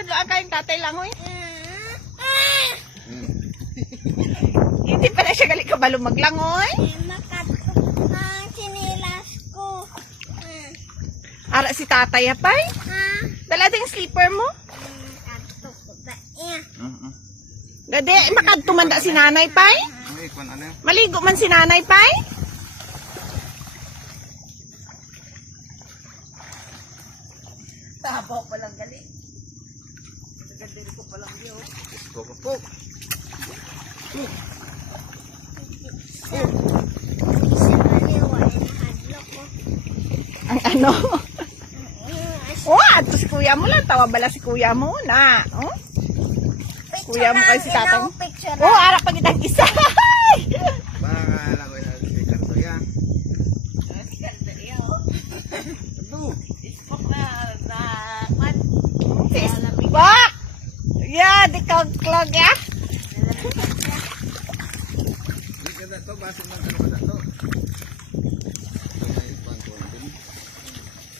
tudloan kayong tatay lang, hoy. Hindi pala siya gali kabalo maglangoy. Makatok ang sinilas ko. Ara si tatay apay. Dala ding sleeper mo. Makatok ko ba? Gade, makadtumanda si nanay pay. Maligo man si nanay pay. Tabaw pa lang gali. Gandiri ko pa lang diyo. Puk. Ang ano? Oh, ato si kuya mo lang. Tawa bala si kuya mo na. Oh? Kuya mo kayo si tatay mo. Oh, harap pa kitang isa. Baka lang ko na si Cardo ya. Si Cardo ya. Ispok na. Bak! Yeah, di klag ya. Hindi ka na to. Baso man ka na to.